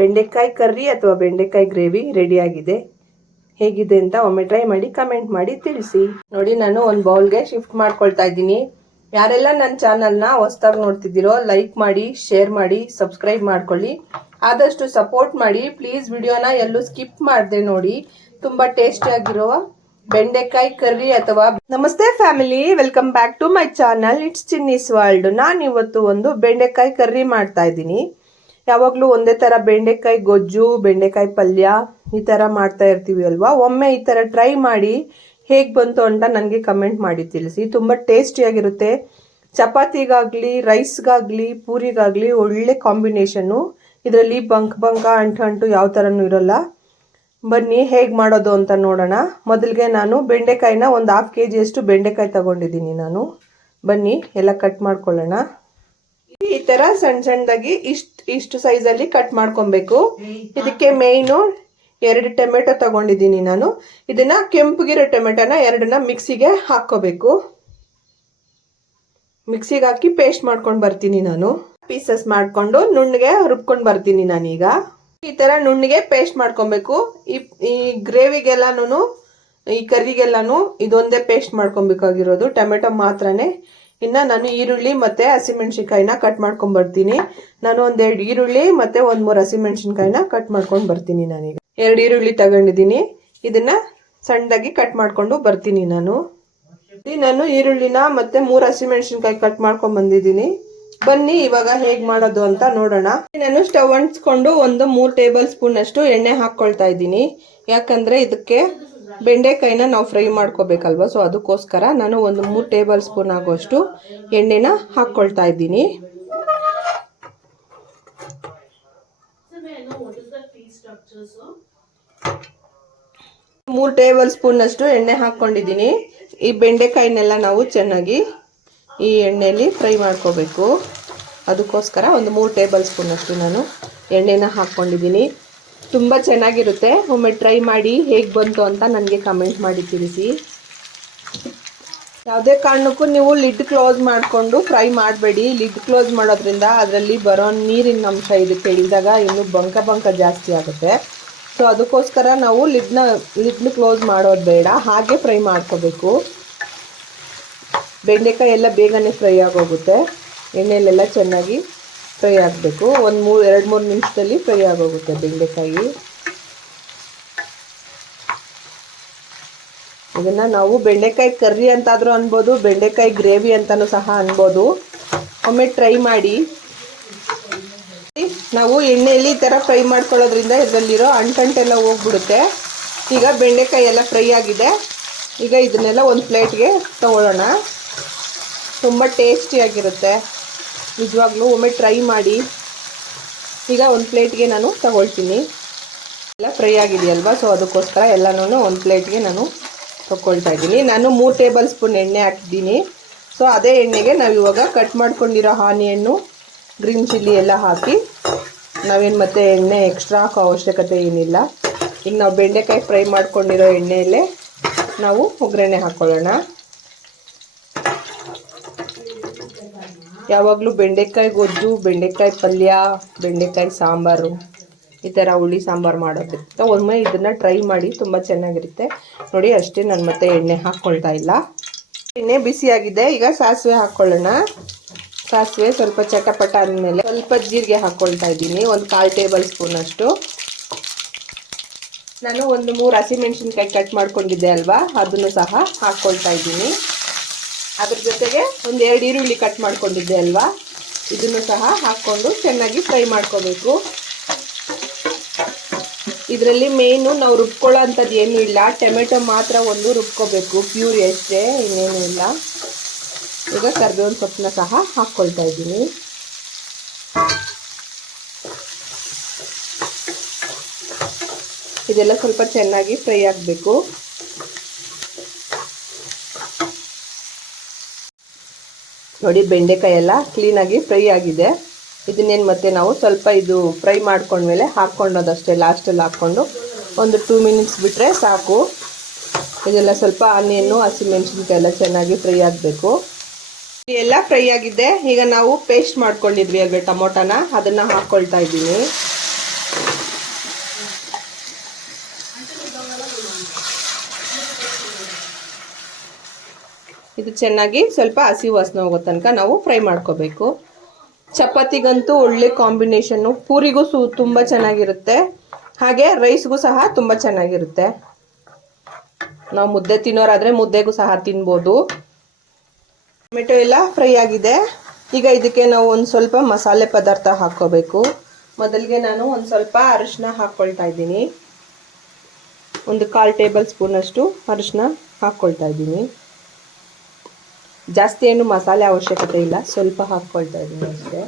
ಬೆಂಡೆಕಾಯಿ ಕರ್ರಿ ಅಥವಾ ಬೆಂಡೆಕಾಯಿ ಗ್ರೇವಿ ರೆಡಿ ಆಗಿದೆ. ಹೇಗಿದೆ ಅಂತ ಒಮ್ಮೆ ಟ್ರೈ ಮಾಡಿ ಕಮೆಂಟ್ ಮಾಡಿ ತಿಳಿಸಿ. ನೋಡಿ, ನಾನು ಒಂದು ಬೌಲ್ಗೆ ಶಿಫ್ಟ್ ಮಾಡ್ಕೊಳ್ತಾ ಇದ್ದೀನಿ. ಯಾರೆಲ್ಲ ನನ್ನ ಚಾನಲ್ನ ಹೊಸದಾಗಿ ನೋಡ್ತಿದ್ದೀರೋ ಲೈಕ್ ಮಾಡಿ, ಶೇರ್ ಮಾಡಿ, ಸಬ್ಸ್ಕ್ರೈಬ್ ಮಾಡ್ಕೊಳ್ಳಿ. ಆದಷ್ಟು ಸಪೋರ್ಟ್ ಮಾಡಿ ಪ್ಲೀಸ್. ವಿಡಿಯೋನ ಎಲ್ಲೂ ಸ್ಕಿಪ್ ಮಾಡದೆ ನೋಡಿ. ತುಂಬಾ ಟೇಸ್ಟಿ ಆಗಿರುವ ಬೆಂಡೆಕಾಯಿ ಕರ್ರಿ ಅಥವಾ ನಮಸ್ತೆ family, welcome back to my channel. It's Chinni's world. ನಾನು ಇವತ್ತು ಒಂದು ಬೆಂಡೆಕಾಯಿ ಕರ್ರಿ ಮಾಡ್ತಾ ಇದ್ದೀನಿ. ಯಾವಾಗಲೂ ಒಂದೇ ಥರ ಬೆಂಡೆಕಾಯಿ ಗೊಜ್ಜು, ಬೆಂಡೆಕಾಯಿ ಪಲ್ಯ ಈ ಥರ ಮಾಡ್ತಾ ಇರ್ತೀವಿ ಅಲ್ವಾ. ಒಮ್ಮೆ ಈ ಥರ ಟ್ರೈ ಮಾಡಿ ಹೇಗೆ ಬಂತು ಅಂತ ನನಗೆ ಕಮೆಂಟ್ ಮಾಡಿ ತಿಳಿಸಿ. ತುಂಬ ಟೇಸ್ಟಿಯಾಗಿರುತ್ತೆ. ಚಪಾತಿಗಾಗಲಿ, ರೈಸ್ಗಾಗಲಿ, ಪೂರಿಗಾಗಲಿ ಒಳ್ಳೆ ಕಾಂಬಿನೇಷನ್ನು. ಇದರಲ್ಲಿ ಬಂಕ ಅಂಟು ಯಾವ ಥರನೂ ಇರೋಲ್ಲ. ಬನ್ನಿ ಹೇಗೆ ಮಾಡೋದು ಅಂತ ನೋಡೋಣ. ಮೊದಲಿಗೆ ನಾನು ಬೆಂಡೆಕಾಯಿನ ಒಂದು 1/2 kg ಬೆಂಡೆಕಾಯಿ ತಗೊಂಡಿದ್ದೀನಿ ನಾನು. ಬನ್ನಿ ಎಲ್ಲ ಕಟ್ ಮಾಡ್ಕೊಳ್ಳೋಣ. ಈ ಥರ ಸಣ್ಣದಾಗಿ ಇಷ್ಟು ಸೈಜಲ್ಲಿ ಕಟ್ ಮಾಡ್ಕೊಬೇಕು. ಇದಕ್ಕೆ ಮೇಯ್ನು 2 ಟೊಮೆಟೊ ತಗೊಂಡಿದ್ದೀನಿ ನಾನು. ಇದನ್ನ ಕೆಂಪಗಿರೋ ಟೊಮೆಟೊನ 2ನ್ನ ಮಿಕ್ಸಿಗೆ ಹಾಕ್ಕೋಬೇಕು. ಮಿಕ್ಸಿಗೆ ಹಾಕಿ ಪೇಸ್ಟ್ ಮಾಡ್ಕೊಂಡು ಬರ್ತೀನಿ ನಾನು. ಪೀಸಸ್ ಮಾಡಿಕೊಂಡು ನುಣ್ಣಗೆ ರುಬ್ಕೊಂಡು ಬರ್ತೀನಿ ನಾನೀಗ. ಈ ಥರ ನುಣ್ಣಗೆ ಪೇಸ್ಟ್ ಮಾಡ್ಕೊಬೇಕು. ಈ ಗ್ರೇವಿಗೆಲ್ಲಾನು, ಈ ಕರ್ರಿಗೆಲ್ಲಾನು ಇದೊಂದೇ ಪೇಸ್ಟ್ ಮಾಡ್ಕೊಬೇಕಾಗಿರೋದು, ಟೊಮೆಟೊ ಮಾತ್ರನೇ. ಇನ್ನು ನಾನು ಈರುಳ್ಳಿ ಮತ್ತು ಹಸಿಮೆಣ್ಸಿನ್ಕಾಯಿನ ಕಟ್ ಮಾಡ್ಕೊಂಡು ಬರ್ತೀನಿ. ನಾನು 1-2 ಈರುಳ್ಳಿ ಮತ್ತು 1-3 ಹಸಿಮೆಣ್ಸಿನ್ಕಾಯಿನ ಕಟ್ ಮಾಡ್ಕೊಂಡು ಬರ್ತೀನಿ ನಾನೀಗ. 2 ಈರುಳ್ಳಿ ತಗೊಂಡಿದ್ದೀನಿ. ಇದನ್ನ ಸಣ್ಣದಾಗಿ ಕಟ್ ಮಾಡ್ಕೊಂಡು ಬರ್ತೀನಿ ನಾನು. ಈರುಳ್ಳಿನ ಮತ್ತು 3 ಹಸಿಮೆಣ್ಸಿನ್ಕಾಯಿ ಕಟ್ ಮಾಡ್ಕೊಂಡು ಬಂದಿದ್ದೀನಿ. ಬನ್ನಿ ಇವಾಗ ಹೇಗೆ ಮಾಡೋದು ಅಂತ ನೋಡೋಣ. ನಾನು ಸ್ಟವ್ ಅಂಟಿಸ್ಕೊಂಡು 3 ಟೇಬಲ್ ಸ್ಪೂನ್ ಅಷ್ಟು ಎಣ್ಣೆ ಹಾಕ್ಕೊಳ್ತಾ ಇದ್ದೀನಿ. ಯಾಕಂದ್ರೆ ಇದಕ್ಕೆ ಬೆಂಡೆಕಾಯಿನ ನಾವು ಫ್ರೈ ಮಾಡ್ಕೋಬೇಕಲ್ವ, ಸೊ ಅದಕ್ಕೋಸ್ಕರ ನಾನು 3 ಟೇಬಲ್ ಸ್ಪೂನ್ ಆಗುವಷ್ಟು ಎಣ್ಣೆನ ಹಾಕ್ಕೊಳ್ತಾ ಇದ್ದೀನಿ. ಮೂರು ಟೇಬಲ್ ಸ್ಪೂನ್ ಅಷ್ಟು ಎಣ್ಣೆ ಹಾಕ್ಕೊಂಡಿದ್ದೀನಿ. ಈ ಬೆಂಡೆಕಾಯಿನೆಲ್ಲ ನಾವು ಚೆನ್ನಾಗಿ ಈ ಎಣ್ಣೆಯಲ್ಲಿ ಫ್ರೈ ಮಾಡ್ಕೋಬೇಕು. ಅದಕ್ಕೋಸ್ಕರ 3 ಟೇಬಲ್ ಸ್ಪೂನ್ ಅಷ್ಟು ನಾನು ಎಣ್ಣೆನ ಹಾಕ್ಕೊಂಡಿದ್ದೀನಿ. ತುಂಬ ಚೆನ್ನಾಗಿರುತ್ತೆ. ಒಮ್ಮೆ ಟ್ರೈ ಮಾಡಿ ಹೇಗೆ ಬಂತು ಅಂತ ನನಗೆ ಕಮೆಂಟ್ ಮಾಡಿ ತಿಳಿಸಿ. ಯಾವುದೇ ಕಾರಣಕ್ಕೂ ನೀವು ಲಿಡ್ ಕ್ಲೋಸ್ ಮಾಡಿಕೊಂಡು ಫ್ರೈ ಮಾಡಬೇಡಿ. ಲಿಡ್ ಕ್ಲೋಸ್ ಮಾಡೋದ್ರಿಂದ ಅದರಲ್ಲಿ ಬರೋ ನೀರಿನ ಅಂಶ ಇದಕ್ಕೆ ಇಳಿದಾಗ ಇನ್ನೂ ಬಂಕ ಜಾಸ್ತಿ ಆಗುತ್ತೆ. ಸೊ ಅದಕ್ಕೋಸ್ಕರ ನಾವು ಲಿಡ್ನ ಕ್ಲೋಸ್ ಮಾಡೋದು ಬೇಡ, ಹಾಗೆ ಫ್ರೈ ಮಾಡ್ಕೋಬೇಕು. ಬೆಂಡೆಕಾಯಿ ಎಲ್ಲ ಬೇಗನೆ ಫ್ರೈ ಆಗೋಗುತ್ತೆ. ಎಣ್ಣೆಯಲ್ಲೆಲ್ಲ ಚೆನ್ನಾಗಿ ಫ್ರೈ ಆಗಬೇಕು. 2-3 ನಿಮಿಷದಲ್ಲಿ ಫ್ರೈ ಆಗೋಗುತ್ತೆ ಬೆಂಡೆಕಾಯಿ. ಇದನ್ನು ನಾವು ಬೆಂಡೆಕಾಯಿ ಕರ್ರಿ ಅಂತಾದರೂ ಅನ್ಬೋದು, ಬೆಂಡೆಕಾಯಿ ಗ್ರೇವಿ ಅಂತಲೂ ಸಹ ಅನ್ಬೋದು. ಒಮ್ಮೆ ಟ್ರೈ ಮಾಡಿ. ನಾವು ಎಣ್ಣೆಯಲ್ಲಿ ಈ ಥರ ಫ್ರೈ ಮಾಡ್ಕೊಳ್ಳೋದ್ರಿಂದ ಇದರಲ್ಲಿರೋ ಅಂಟೆಲ್ಲ ಹೋಗ್ಬಿಡುತ್ತೆ. ಈಗ ಬೆಂಡೆಕಾಯಿ ಎಲ್ಲ ಫ್ರೈ ಆಗಿದೆ. ಈಗ ಇದನ್ನೆಲ್ಲ ಒಂದು ಪ್ಲೇಟ್ಗೆ ತಗೊಳ್ಳೋಣ. ತುಂಬ ಟೇಸ್ಟಿಯಾಗಿರುತ್ತೆ ನಿಜವಾಗ್ಲೂ. ಒಮ್ಮೆ ಟ್ರೈ ಮಾಡಿ. ಈಗ ಒಂದು ಪ್ಲೇಟ್ಗೆ ನಾನು ತಗೊಳ್ತೀನಿ. ಎಲ್ಲ ಫ್ರೈ ಆಗಿದೆಯಲ್ವಾ, ಸೊ ಅದಕ್ಕೋಸ್ಕರ ಎಲ್ಲನೂ ಒಂದು ಪ್ಲೇಟ್ಗೆ ನಾನು ತಗೊಳ್ತಾ ಇದ್ದೀನಿ. ನಾನು 3 ಟೇಬಲ್ ಸ್ಪೂನ್ ಎಣ್ಣೆ ಹಾಕಿದ್ದೀನಿ. ಸೊ ಅದೇ ಎಣ್ಣೆಗೆ ನಾವು ಇವಾಗ ಕಟ್ ಮಾಡ್ಕೊಂಡಿರೋ ಆನಿಯನ್ನು, ಗ್ರೀನ್ ಚಿಲ್ಲಿ ಎಲ್ಲ ಹಾಕಿ, ನಾವೇನು ಮತ್ತೆ ಎಣ್ಣೆ ಎಕ್ಸ್ಟ್ರಾ ಹಾಕೋ ಅವಶ್ಯಕತೆ ಏನಿಲ್ಲ. ಈಗ ನಾವು ಬೆಂಡೆಕಾಯಿ ಫ್ರೈ ಮಾಡ್ಕೊಂಡಿರೋ ಎಣ್ಣೆಯಲ್ಲೇ ನಾವು ಒಗ್ಗರಣೆ ಹಾಕ್ಕೊಳ್ಳೋಣ. ಯಾವಾಗಲೂ ಬೆಂಡೆಕಾಯಿ ಗೊಜ್ಜು, ಬೆಂಡೆಕಾಯಿ ಪಲ್ಯ, ಬೆಂಡೆಕಾಯಿ ಸಾಂಬಾರು ಈ ಥರ ಹುಳಿ ಸಾಂಬಾರು ಮಾಡೋದಿರುತ್ತೆ. ಒಮ್ಮೆ ಇದನ್ನು ಟ್ರೈ ಮಾಡಿ, ತುಂಬ ಚೆನ್ನಾಗಿರುತ್ತೆ. ನೋಡಿ ಅಷ್ಟೇ, ನಾನು ಮತ್ತೆ ಎಣ್ಣೆ ಹಾಕ್ಕೊಳ್ತಾ ಇಲ್ಲ. ಎಣ್ಣೆ ಬಿಸಿಯಾಗಿದೆ. ಈಗ ಸಾಸಿವೆ ಹಾಕ್ಕೊಳ್ಳೋಣ. ಸಾಸಿವೆ ಸ್ವಲ್ಪ ಚಟಪಟ ಆದಮೇಲೆ ಸ್ವಲ್ಪ ಜೀರಿಗೆ ಹಾಕ್ಕೊಳ್ತಾ ಇದ್ದೀನಿ, 1/4 ಟೇಬಲ್ ಸ್ಪೂನ್ ಅಷ್ಟು. ನಾನು 3 ಹಸಿಮೆಣ್ಸಿನ್ಕಾಯಿ ಕಟ್ ಮಾಡ್ಕೊಂಡಿದ್ದೆ ಅಲ್ವಾ, ಅದನ್ನು ಸಹ ಹಾಕ್ಕೊಳ್ತಾ ಇದ್ದೀನಿ. ಅದ್ರ ಜೊತೆಗೆ 2 ಈರುಳ್ಳಿ ಕಟ್ ಮಾಡ್ಕೊಂಡಿದ್ದೆ ಅಲ್ವಾ, ಇದನ್ನು ಸಹ ಹಾಕ್ಕೊಂಡು ಚೆನ್ನಾಗಿ ಫ್ರೈ ಮಾಡ್ಕೋಬೇಕು. ಇದರಲ್ಲಿ ಮೇಯ್ನು ನಾವು ರುಬ್ಕೊಳ್ಳೋ ಅಂಥದ್ದು ಏನೂ ಇಲ್ಲ, ಟೊಮೆಟೊ ಮಾತ್ರ ಒಂದು ರುಬ್ಕೋಬೇಕು, ಪ್ಯೂರಿ ಅಷ್ಟೇ, ಇನ್ನೇನು ಇಲ್ಲ. ಈಗ ಕರಿಬೇವಿನ ಸೊಪ್ಪನ್ನ ಸಹ ಹಾಕ್ಕೊಳ್ತಾ ಇದ್ದೀನಿ. ಇದೆಲ್ಲ ಸ್ವಲ್ಪ ಚೆನ್ನಾಗಿ ಫ್ರೈ ಆಗಬೇಕು. ನೋಡಿ ಬೆಂಡೆಕಾಯಿ ಎಲ್ಲ ಕ್ಲೀನಾಗಿ ಫ್ರೈ ಆಗಿದೆ. ಇದನ್ನೇನು ಮತ್ತೆ ನಾವು ಸ್ವಲ್ಪ ಇದು ಫ್ರೈ ಮಾಡ್ಕೊಂಡ್ಮೇಲೆ ಹಾಕ್ಕೊಂಡೋದಷ್ಟೇ, ಲಾಸ್ಟಲ್ಲಿ ಹಾಕ್ಕೊಂಡು 2 ಮಿನಿಟ್ಸ್ ಬಿಟ್ಟರೆ ಸಾಕು. ಇದೆಲ್ಲ ಸ್ವಲ್ಪ ಆನಿಯನ್ನು, ಹಸಿಮೆಣಸಿನ್ಕಾಯಿ ಎಲ್ಲ ಚೆನ್ನಾಗಿ ಫ್ರೈ ಆಗಬೇಕು. ಎಲ್ಲ ಫ್ರೈ ಆಗಿದೆ. ಈಗ ನಾವು ಪೇಸ್ಟ್ ಮಾಡ್ಕೊಂಡಿದ್ವಿ ಅಲ್ವೇ ಟೊಮೊಟೊನ, ಅದನ್ನು ಹಾಕ್ಕೊಳ್ತಾ ಇದ್ದೀನಿ. ಇದು ಚೆನ್ನಾಗಿ ಸ್ವಲ್ಪ ಹಸಿ ವಾಸನೆ ಹೋಗೋ ತನಕ ನಾವು ಫ್ರೈ ಮಾಡ್ಕೋಬೇಕು. ಚಪಾತಿಗಂತೂ ಒಳ್ಳೆ ಕಾಂಬಿನೇಷನ್ನು, ಪೂರಿಗೂ ತುಂಬ ಚೆನ್ನಾಗಿರುತ್ತೆ, ಹಾಗೆ ರೈಸ್ಗೂ ಸಹ ತುಂಬ ಚೆನ್ನಾಗಿರುತ್ತೆ. ನಾವು ಮುದ್ದೆ ತಿನ್ನೋರಾದರೆ ಮುದ್ದೆಗೂ ಸಹ ತಿನ್ಬೋದು. ಟೊಮೆಟೊ ಎಲ್ಲ ಫ್ರೈ ಆಗಿದೆ. ಈಗ ಇದಕ್ಕೆ ನಾವು ಒಂದು ಸ್ವಲ್ಪ ಮಸಾಲೆ ಪದಾರ್ಥ ಹಾಕ್ಕೋಬೇಕು. ಮೊದಲಿಗೆ ನಾನು ಒಂದು ಸ್ವಲ್ಪ ಅರಿಶಿನ ಹಾಕ್ಕೊಳ್ತಾ ಇದ್ದೀನಿ. ಒಂದು 1/4 ಟೇಬಲ್ ಸ್ಪೂನಷ್ಟು ಅರಿಶಿನ ಹಾಕ್ಕೊಳ್ತಾ ಇದ್ದೀನಿ. ಜಾಸ್ತಿ ಏನು ಮಸಾಲೆ ಅವಶ್ಯಕತೆ ಇಲ್ಲ, ಸ್ವಲ್ಪ ಹಾಕ್ಕೊಳ್ತಾ ಇದ್ದೀನಿ ಅಷ್ಟೇ.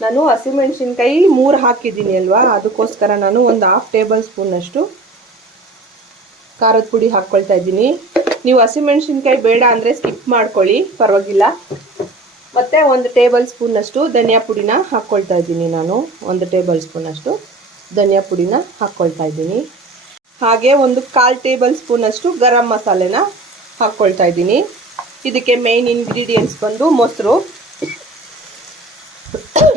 ನಾನು ಹಸಿಮೆಣಸಿನ್ಕಾಯಿ 3 ಹಾಕಿದ್ದೀನಿ ಅಲ್ವಾ, ಅದಕ್ಕೋಸ್ಕರ ನಾನು ಒಂದು 1/2 ಟೇಬಲ್ ಸ್ಪೂನಷ್ಟು ಖಾರದ ಪುಡಿ ಹಾಕ್ಕೊಳ್ತಾ ಇದ್ದೀನಿ. ನೀವು ಹಸಿಮೆಣಸಿನ್ಕಾಯಿ ಬೇಡ ಅಂದರೆ ಸ್ಕಿಪ್ ಮಾಡ್ಕೊಳ್ಳಿ, ಪರವಾಗಿಲ್ಲ. ಮತ್ತು 1 ಟೇಬಲ್ ಸ್ಪೂನಷ್ಟು ಧನಿಯಾ ಪುಡಿನ ಹಾಕ್ಕೊಳ್ತಾ ಇದ್ದೀನಿ. ನಾನು 1 ಟೇಬಲ್ ಸ್ಪೂನಷ್ಟು ಧನಿಯಾ ಪುಡಿನ ಹಾಕ್ಕೊಳ್ತಾ ಇದ್ದೀನಿ. ಹಾಗೆ ಒಂದು 1/4 ಟೇಬಲ್ ಸ್ಪೂನಷ್ಟು ಗರಂ ಮಸಾಲೆನ ಹಾಕ್ಕೊಳ್ತಾ ಇದ್ದೀನಿ. ಇದಕ್ಕೆ ಮೇನ್ ಇಂಗ್ರೀಡಿಯೆಂಟ್ಸ್ ಬಂದು ಮೊಸರು.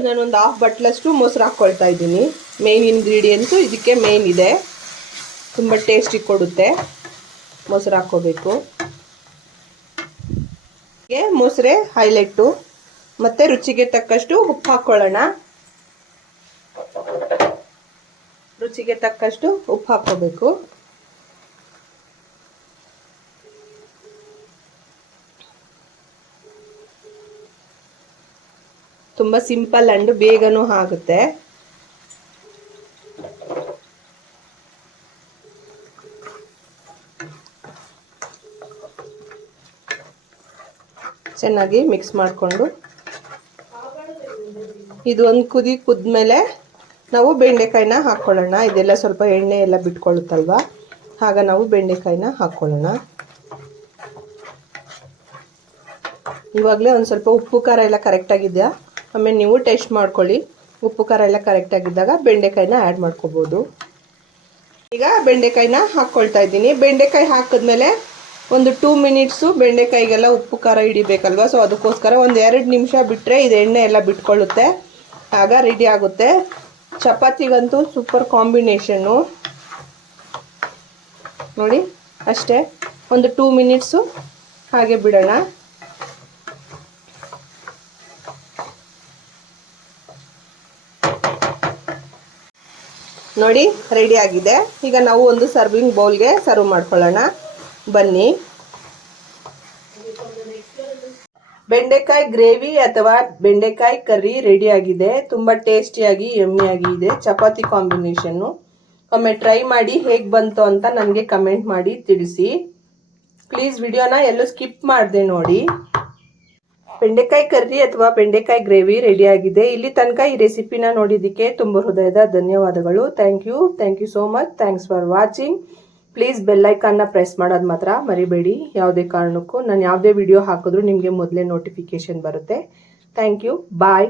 ನಾನೊಂದು 1/2 ಬಟ್ಲಷ್ಟು ಮೊಸರು ಹಾಕ್ಕೊಳ್ತಾ ಇದ್ದೀನಿ. ಮೇನ್ ಇಂಗ್ರೀಡಿಯೆಂಟ್ಸು ಇದಕ್ಕೆ ಮೇನ್ ಇದೆ, ತುಂಬ ಟೇಸ್ಟಿ ಕೊಡುತ್ತೆ. ಮೊಸರು ಹಾಕ್ಕೋಬೇಕು. ಮೊಸರೆ ಹೈಲೈಟು. ಮತ್ತು ರುಚಿಗೆ ತಕ್ಕಷ್ಟು ಉಪ್ಪು ಹಾಕ್ಕೊಳ್ಳೋಣ. ರುಚಿಗೆ ತಕ್ಕಷ್ಟು ಉಪ್ಪು ಹಾಕ್ಕೋಬೇಕು. ತುಂಬ ಸಿಂಪಲ್ ಅಂಡ್ ಬೇಗನೂ ಆಗುತ್ತೆ. ಚೆನ್ನಾಗಿ ಮಿಕ್ಸ್ ಮಾಡಿಕೊಂಡು ಇದು ಒಂದು ಕುದಿ ಕುದ್ಮೇಲೆ ನಾವು ಬೆಂಡೆಕಾಯಿನ ಹಾಕ್ಕೊಳ್ಳೋಣ. ಇದೆಲ್ಲ ಸ್ವಲ್ಪ ಎಣ್ಣೆ ಎಲ್ಲ ಬಿಟ್ಕೊಳ್ಳುತ್ತಲ್ವ, ಆಗ ನಾವು ಬೆಂಡೆಕಾಯಿನ ಹಾಕ್ಕೊಳ್ಳೋಣ. ಇವಾಗಲೇ ಒಂದು ಸ್ವಲ್ಪ ಉಪ್ಪು ಖಾರ ಎಲ್ಲ ಕರೆಕ್ಟಾಗಿದೆಯಾ, ಆಮೇಲೆ ನೀವು ಟೇಸ್ಟ್ ಮಾಡ್ಕೊಳ್ಳಿ. ಉಪ್ಪು ಖಾರ ಎಲ್ಲ ಕರೆಕ್ಟಾಗಿದ್ದಾಗ ಬೆಂಡೆಕಾಯಿನ ಆ್ಯಡ್ ಮಾಡ್ಕೋಬೋದು. ಈಗ ಬೆಂಡೆಕಾಯಿನ ಹಾಕ್ಕೊಳ್ತಾ ಇದ್ದೀನಿ. ಬೆಂಡೆಕಾಯಿ ಹಾಕಿದ್ಮೇಲೆ ಒಂದು 2 ಮಿನಿಟ್ಸು ಬೆಂಡೆಕಾಯಿಗೆಲ್ಲ ಉಪ್ಪು ಖಾರ ಹಿಡಿಬೇಕಲ್ವ, ಸೊ ಅದಕ್ಕೋಸ್ಕರ ಒಂದು 2 ನಿಮಿಷ ಬಿಟ್ಟರೆ ಇದು ಎಣ್ಣೆ ಎಲ್ಲ ಬಿಟ್ಕೊಳ್ಳುತ್ತೆ, ಆಗ ರೆಡಿ ಆಗುತ್ತೆ. ಚಪಾತಿಗಂತೂ ಸೂಪರ್ ಕಾಂಬಿನೇಷನ್ನು ನೋಡಿ. ಅಷ್ಟೇ, ಒಂದು 2 ಮಿನಿಟ್ಸು ಹಾಗೆ ಬಿಡೋಣ. ನೋಡಿ ರೆಡಿ ಆಗಿದೆ. ಈಗ ನಾವು ಒಂದು ಸರ್ವಿಂಗ್ ಬೌಲ್ಗೆ ಸರ್ವ್ ಮಾಡ್ಕೊಳ್ಳೋಣ ಬನ್ನಿ. ಬೆಂಡೆಕಾಯಿ ಗ್ರೇವಿ ಅಥವಾ ಬೆಂಡೆಕಾಯಿ ಕರ್ರಿ ರೆಡಿ ಆಗಿದೆ. ತುಂಬ ಟೇಸ್ಟಿಯಾಗಿ ಯಮ್ಮಿಯಾಗಿ ಇದೆ. ಚಪಾತಿ ಕಾಂಬಿನೇಷನ್ನು. ಒಮ್ಮೆ ಟ್ರೈ ಮಾಡಿ ಹೇಗೆ ಬಂತು ಅಂತ ನನಗೆ ಕಮೆಂಟ್ ಮಾಡಿ ತಿಳಿಸಿ. ಪ್ಲೀಸ್ ವಿಡಿಯೋನ ಎಲ್ಲೂ ಸ್ಕಿಪ್ ಮಾಡದೆ ನೋಡಿ. ಬೆಂಡೆಕಾಯಿ ಕರ್ರಿ ಅಥವಾ ಬೆಂಡೆಕಾಯಿ ಗ್ರೇವಿ ರೆಡಿ ಆಗಿದೆ. ಇಲ್ಲಿ ತನಕ ಈ ರೆಸಿಪಿನ ನೋಡಿದ್ದಕ್ಕೆ ತುಂಬ ಹೃದಯದ ಧನ್ಯವಾದಗಳು. Thank you so much. Thanks for watching. Please ಬೆಲ್ಲೈಕನ್ನ ಪ್ರೆಸ್ ಮಾಡೋದು ಮಾತ್ರ ಮರಿಬೇಡಿ. ಯಾವುದೇ ಕಾರಣಕ್ಕೂ ನಾನು ಯಾವುದೇ ವಿಡಿಯೋ ಹಾಕಿದ್ರೂ ನಿಮಗೆ ಮೊದಲೇ ನೋಟಿಫಿಕೇಶನ್ ಬರುತ್ತೆ. Thank you. ಬಾಯ್.